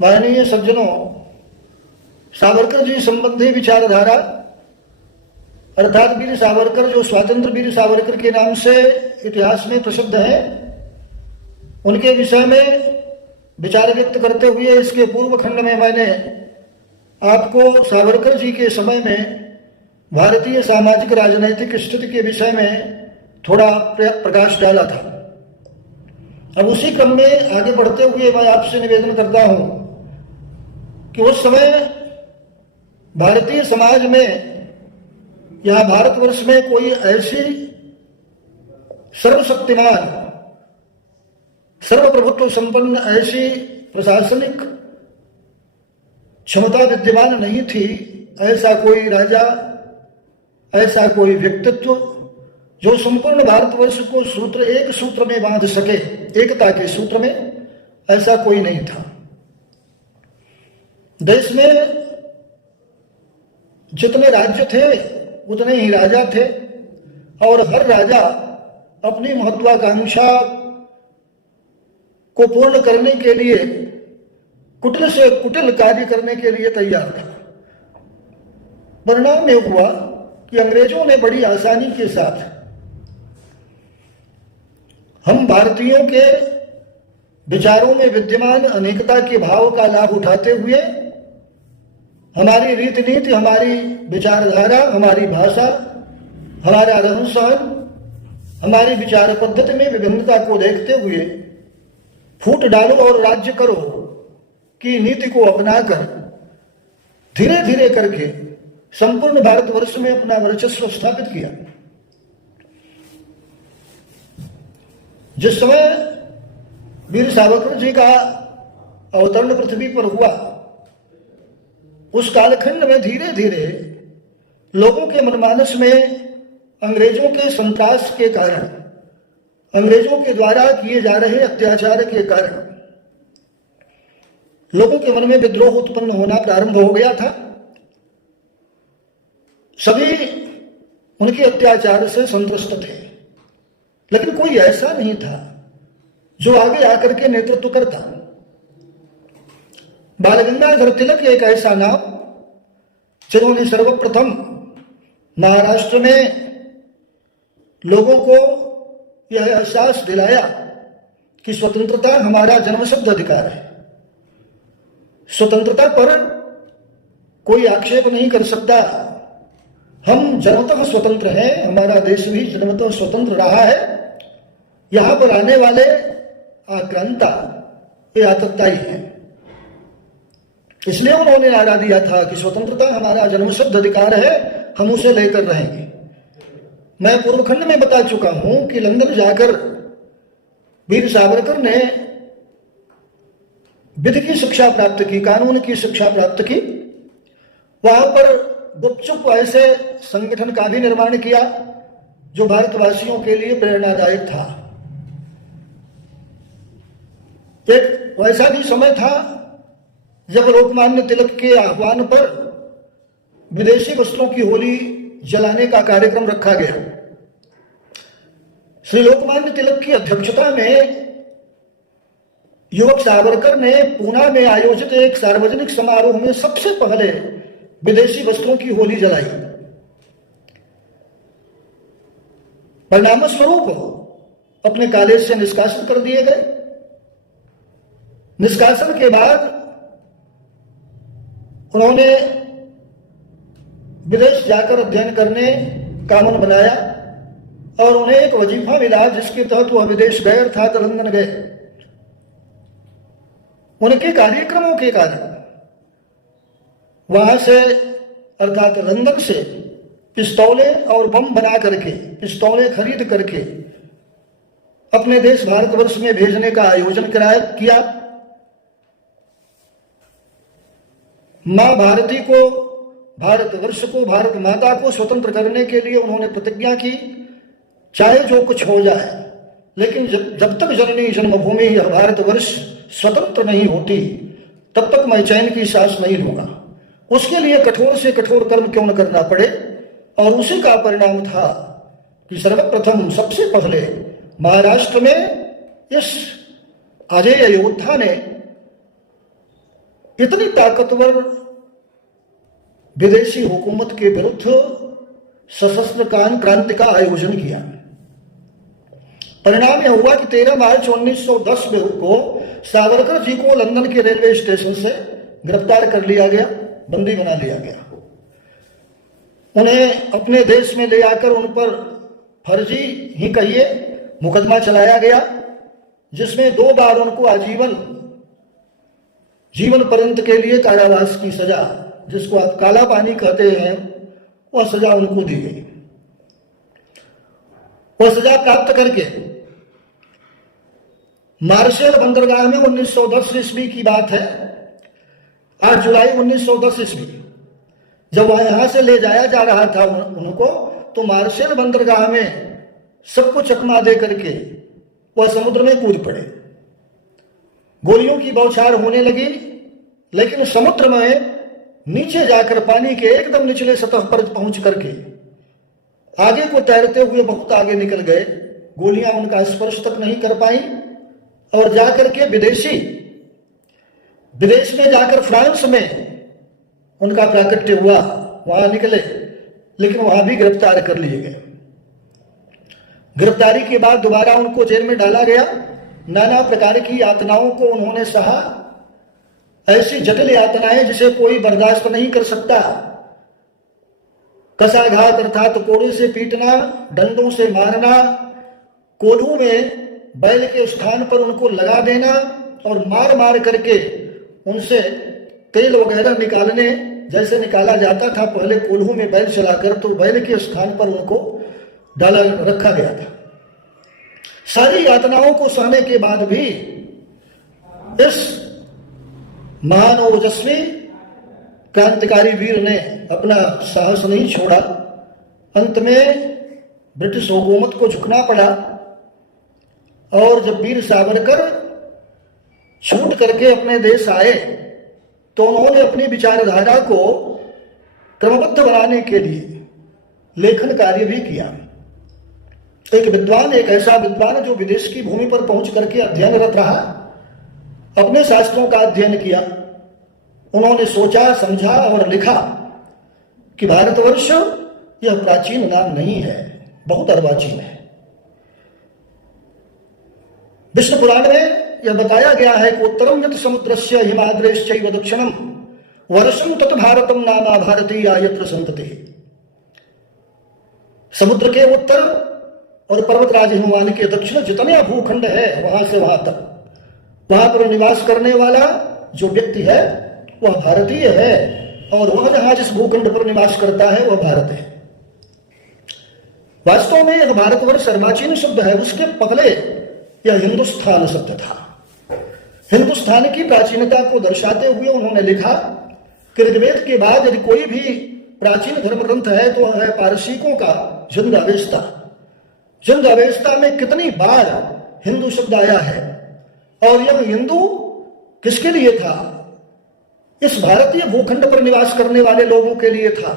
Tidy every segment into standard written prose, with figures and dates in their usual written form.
माननीय सज्जनों, सावरकर जी संबंधी विचारधारा अर्थात वीर सावरकर, जो स्वातंत्र वीर सावरकर के नाम से इतिहास में प्रसिद्ध है, उनके विषय में विचार व्यक्त करते हुए इसके पूर्व खंड में मैंने आपको सावरकर जी के समय में भारतीय सामाजिक राजनैतिक स्थिति के विषय में थोड़ा प्रकाश डाला था। अब उसी क्रम में आगे बढ़ते हुए मैं आपसे निवेदन करता हूं कि उस समय भारतीय समाज में या भारतवर्ष में कोई ऐसी सर्वशक्तिमान, सर्वप्रभुत्व संपन्न ऐसी प्रशासनिक क्षमता विद्यमान नहीं थी, ऐसा कोई राजा, ऐसा कोई व्यक्तित्व जो संपूर्ण भारतवर्ष को एक सूत्र में बांध सके, एकता के सूत्र में, ऐसा कोई नहीं था। देश में जितने राज्य थे उतने ही राजा थे और हर राजा अपनी महत्वाकांक्षा को पूर्ण करने के लिए कुटिल से कुटिल कार्य करने के लिए तैयार था। परिणाम में हुआ कि अंग्रेजों ने बड़ी आसानी के साथ हम भारतीयों के विचारों में विद्यमान अनेकता के भाव का लाभ उठाते हुए हमारी रीति नीति, हमारी विचारधारा, हमारी भाषा, हमारा रहन सहन, हमारी विचार पद्धति में विभिन्नता को देखते हुए फूट डालो और राज्य करो की नीति को अपनाकर धीरे धीरे करके संपूर्ण भारतवर्ष में अपना वर्चस्व स्थापित किया। जिस समय वीर सावरकर जी का अवतरण पृथ्वी पर हुआ, उस कालखंड में धीरे धीरे लोगों के मनमानस में अंग्रेजों के संत्रास के कारण, अंग्रेजों के द्वारा किए जा रहे अत्याचार के कारण लोगों के मन में विद्रोह उत्पन्न होना प्रारंभ हो गया था। सभी उनके अत्याचार से संतुष्ट थे, लेकिन कोई ऐसा नहीं था जो आगे आकर के नेतृत्व करता। बाल गंगाधर तिलक एक ऐसा नाम जिन्होंने सर्वप्रथम महाराष्ट्र में लोगों को यह एहसास दिलाया कि स्वतंत्रता हमारा जन्मसिद्ध अधिकार है, स्वतंत्रता पर कोई आक्षेप नहीं कर सकता, हम जन्मतः स्वतंत्र हैं, हमारा देश भी जन्मतः स्वतंत्र रहा है। यहां पर आने वाले आक्रांता ये आतताई हैं। इसलिए उन्होंने नारा दिया था कि स्वतंत्रता हमारा जन्मसिद्ध अधिकार है, हम उसे लेकर रहेंगे। मैं पूर्व खंड में बता चुका हूं कि लंदन जाकर वीर सावरकर ने विधि की शिक्षा प्राप्त की, कानून की शिक्षा प्राप्त की। वहां पर गुपचुप ऐसे संगठन का भी निर्माण किया जो भारतवासियों के लिए प्रेरणादायक था। एक वैसा भी समय था जब लोकमान्य तिलक के आह्वान पर विदेशी वस्त्रों की होली जलाने का कार्यक्रम रखा गया। श्री लोकमान्य तिलक की अध्यक्षता में युवक सावरकर ने पूना में आयोजित एक सार्वजनिक समारोह में सबसे पहले विदेशी वस्त्रों की होली जलाई। परिणाम स्वरूप अपने कॉलेज से निष्कासित कर दिए गए। निष्कासन के बाद उन्होंने विदेश जाकर अध्ययन करने का मन बनाया और उन्हें एक वजीफा मिला जिसके तहत वह विदेश गए, अर्थात लंदन गए। उनके कार्यक्रमों के कारण वहां से अर्थात लंदन से पिस्तौलें और बम बना करके, पिस्तौलें खरीद करके अपने देश भारतवर्ष में भेजने का आयोजन किया। मां भारती को, भारतवर्ष को, भारत माता को स्वतंत्र करने के लिए उन्होंने प्रतिज्ञा की, चाहे जो कुछ हो जाए, लेकिन जब तक जननी जन्मभूमि यह भारतवर्ष स्वतंत्र नहीं होती तब तक मैं चैन की सांस नहीं लूंगा। उसके लिए कठोर से कठोर कर्म क्यों न करना पड़े। और उसी का परिणाम था कि सर्वप्रथम सबसे पहले महाराष्ट्र में इस अजेय योद्धा ने इतनी ताकतवर विदेशी हुकूमत के विरुद्ध सशस्त्र क्रांति का आयोजन किया। परिणाम यह हुआ कि 13 मार्च 1910 को सावरकर जी को लंदन के रेलवे स्टेशन से गिरफ्तार कर लिया गया, बंदी बना लिया गया। उन्हें अपने देश में ले आकर उन पर फर्जी ही कहिए मुकदमा चलाया गया, जिसमें 2 बार उनको जीवन पर्यंत के लिए कारावास की सजा, जिसको आप काला पानी कहते हैं, वह सजा उनको दी गई। वह सजा प्राप्त करके मार्शल बंदरगाह में 1910 ईस्वी की बात है, 8 जुलाई 1910 ईस्वी, जब वह यहां से ले जाया जा रहा था उनको, तो मार्शल बंदरगाह में सबको चकमा दे करके वह समुद्र में कूद पड़े। गोलियों की बौछार होने लगी, लेकिन समुद्र में नीचे जाकर पानी के एकदम निचले सतह पर पहुंच करके आगे को तैरते हुए बहुत आगे निकल गए। गोलियां उनका स्पर्श तक नहीं कर पाई और जाकर के विदेश में जाकर फ्रांस में उनका प्राकट्य हुआ, वहां निकले, लेकिन वहां भी गिरफ्तार कर लिए गए। गिरफ्तारी के बाद दोबारा उनको जेल में डाला गया। नाना प्रकार की यातनाओं को उन्होंने सहा, ऐसी जटिल यातनाएं जिसे कोई बर्दाश्त नहीं कर सकता। कसाघात अर्थात कोड़े से पीटना, डंडों से मारना, कोल्हू में बैल के स्थान पर उनको लगा देना और मार मार करके उनसे तेल वगैरह निकालने, जैसे निकाला जाता था पहले कोल्हू में बैल चलाकर, तो बैल के स्थान पर उनको डाला रखा गया था। सारी यातनाओं को सहने के बाद भी इस महान ओजस्वी क्रांतिकारी वीर ने अपना साहस नहीं छोड़ा। अंत में ब्रिटिश हुकूमत को झुकना पड़ा और जब वीर सावरकर छूट करके अपने देश आए तो उन्होंने अपनी विचारधारा को क्रमबद्ध बनाने के लिए लेखन कार्य भी किया। एक ऐसा विद्वान जो विदेश की भूमि पर पहुंच करके अध्ययनरत रहा, अपने शास्त्रों का अध्ययन किया, उन्होंने सोचा, समझा और लिखा कि भारतवर्ष यह प्राचीन नाम नहीं है, बहुत अर्वाचीन है। विष्णु पुराण में यह बताया गया है कि उत्तरम यत समुद्रस्य हिमाद्रेश्चैव दक्षिणम वर्षम तत् भारतम नामा भारतीया यत्र संतति। समुद्र के उत्तर और पर्वतराज हिमवान के दक्षिण जितने भूखंड है, वहां से वहां तक, वहां पर निवास करने वाला जो व्यक्ति है वह भारतीय है, और वह जहां जिस भूखंड पर निवास करता है वह भारत है। वास्तव में यह भारतवर्ष अर्वाचीन शब्द है, उसके पहले यह हिंदुस्तान शब्द था। हिंदुस्तान की प्राचीनता को दर्शाते हुए उन्होंने लिखा कि ऋग्वेद के बाद यदि कोई भी प्राचीन धर्म ग्रंथ है तो वह है पारसीकों का जिंद अवेस्ता। जिंद अवेस्ता में कितनी बार हिंदू शब्द आया है, और यह हिंदू किसके लिए था? इस भारतीय भूखंड पर निवास करने वाले लोगों के लिए था।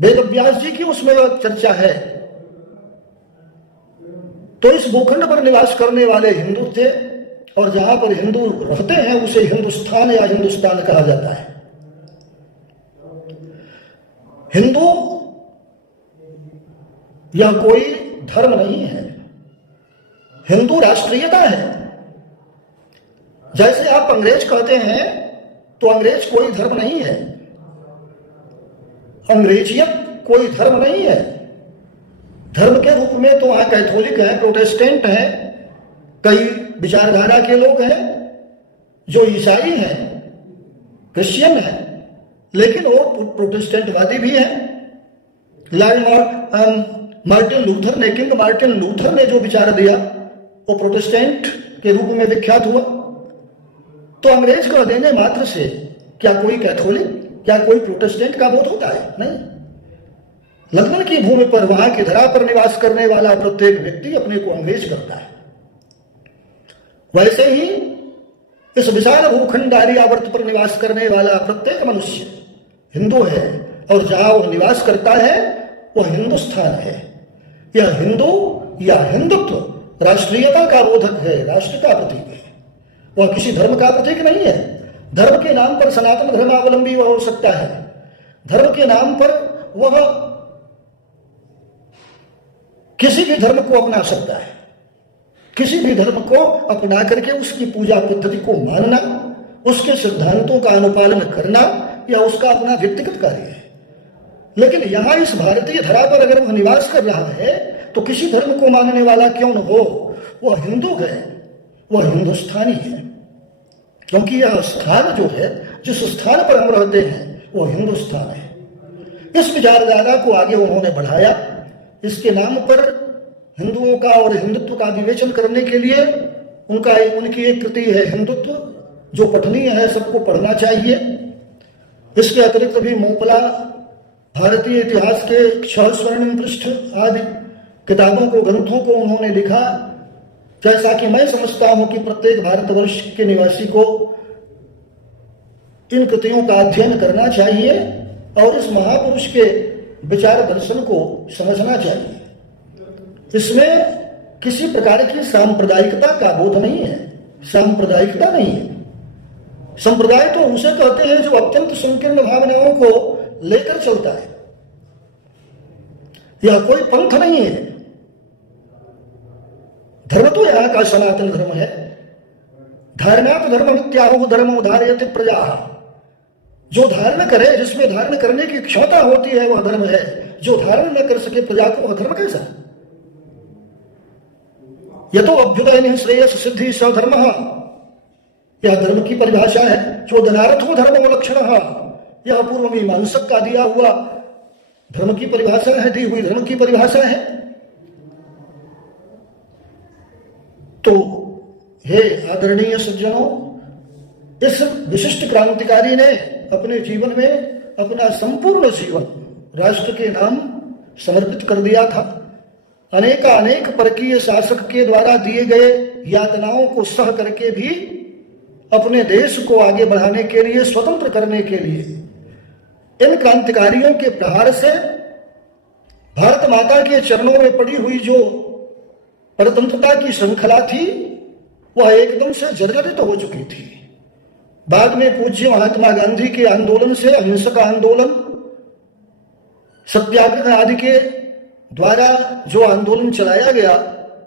वेद व्यास जी की उसमें चर्चा है। तो इस भूखंड पर निवास करने वाले हिंदू थे, और जहां पर हिंदू रहते हैं उसे हिंदुस्तान या हिंदुस्तान कहा जाता है। हिंदू यह कोई धर्म नहीं है, हिंदू राष्ट्रीयता है। जैसे आप अंग्रेज कहते हैं तो अंग्रेज कोई धर्म नहीं है, अंग्रेजियत कोई धर्म नहीं है। धर्म के रूप में तो वहां कैथोलिक है, प्रोटेस्टेंट है, कई विचारधारा के लोग हैं, जो ईसाई हैं, क्रिश्चियन हैं, लेकिन वो प्रोटेस्टेंटवादी भी हैं। मार्टिन लूथर ने, किंग मार्टिन लूथर ने जो विचार दिया वो प्रोटेस्टेंट के रूप में विख्यात हुआ। तो अंग्रेज को देने मात्र से क्या कोई कैथोलिक, क्या कोई प्रोटेस्टेंट का बोध होता है? नहीं। लंदन की भूमि पर, वहां की धरा पर निवास करने वाला प्रत्येक व्यक्ति अपने को अंग्रेज करता है। वैसे ही इस विशाल भूखंड आर्यावर्त पर निवास करने वाला प्रत्येक मनुष्य हिंदू है, और जहां वह निवास करता है वह हिंदुस्तान है। यह हिंदू या हिंदुत्व राष्ट्रीयता का बोधक है, राष्ट्र का प्रतीक है, वह किसी धर्म का प्रतीक नहीं है। धर्म के नाम पर सनातन धर्मावलंबी वह हो सकता है, धर्म के नाम पर वह किसी भी धर्म को अपना सकता है। किसी भी धर्म को अपना करके उसकी पूजा पद्धति को मानना, उसके सिद्धांतों का अनुपालन करना या उसका अपना व्यक्तिगत कार्य है। लेकिन यहां इस भारतीय धरा पर अगर वह निवास कर रहा है तो किसी धर्म को मानने वाला क्यों न हो, वह हिंदू है, वह हिंदुस्तानी है। क्योंकि यह स्थान जो है, जिस स्थान पर हम रहते हैं वह हिंदुस्तान है। इस विचारधारा को आगे उन्होंने बढ़ाया। इसके नाम पर हिंदुओं का और हिंदुत्व का विवेचन करने के लिए उनकी एक कृति है हिंदुत्व, जो पठनीय है, सबको पढ़ना चाहिए। इसके अतिरिक्त भी मोपला भारतीय इतिहास के 6 स्वर्णिम पृष्ठ आदि किताबों को, ग्रंथों को उन्होंने लिखा। जैसा कि मैं समझता हूं कि प्रत्येक भारतवर्ष के निवासी को इन कृतियों का अध्ययन करना चाहिए और इस महापुरुष के विचार दर्शन को समझना चाहिए। इसमें किसी प्रकार की सांप्रदायिकता का बोध नहीं है, सांप्रदायिकता नहीं है। संप्रदाय तो उसे कहते हैं जो अत्यंत संकीर्ण भावनाओं को लेकर चलता है। यह कोई पंथ नहीं है। धर्म तो यहां का सनातन धर्म है। धारणात धर्म नित्याहो धर्म उधारयति प्रजा। जो धारण करे, जिसमें धारण करने की क्षमता होती है वह धर्म है। जो धारण न कर सके प्रजा को, वह धर्म कैसा? यह तो अभ्युदय श्रेयस सिद्धि सधर्म, यह धर्म की परिभाषा है। जो धनार्थो धर्म लक्षण, यह पूर्व मीमांसक का दिया हुआ धर्म की परिभाषा है, दी हुई धर्म की परिभाषा है। तो हे आदरणीय सज्जनों, इस विशिष्ट क्रांतिकारी ने अपने जीवन में अपना संपूर्ण जीवन राष्ट्र के नाम समर्पित कर दिया था। अनेक परकीय शासक के द्वारा दिए गए यातनाओं को सह करके भी अपने देश को आगे बढ़ाने के लिए, स्वतंत्र करने के लिए, इन क्रांतिकारियों के प्रहार से भारत माता के चरणों में पड़ी हुई जो परतंत्रता की श्रृंखला थी वह एकदम से जर्जरित हो चुकी थी। बाद में पूज्य महात्मा गांधी के आंदोलन से, अहिंसक आंदोलन, सत्याग्रह आदि के द्वारा जो आंदोलन चलाया गया,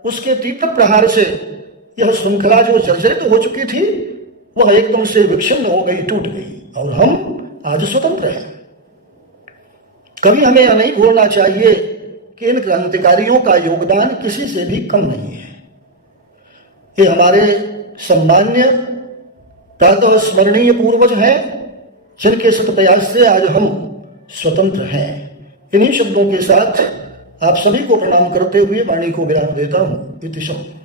उसके तीव्र प्रहार से यह श्रृंखला जो जर्जरित हो चुकी थी वह एकदम से विच्छिन्न हो गई, टूट गई और हम आज स्वतंत्र हैं। कभी हमें यह नहीं भूलना चाहिए कि इन क्रांतिकारियों का योगदान किसी से भी कम नहीं है। ये हमारे सम्मान्य प्रातः स्मरणीय पूर्वज हैं, जिनके सत्प्रयास से आज हम स्वतंत्र हैं। इन्हीं शब्दों के साथ आप सभी को प्रणाम करते हुए वाणी को विराम देता हूं। इति शम्।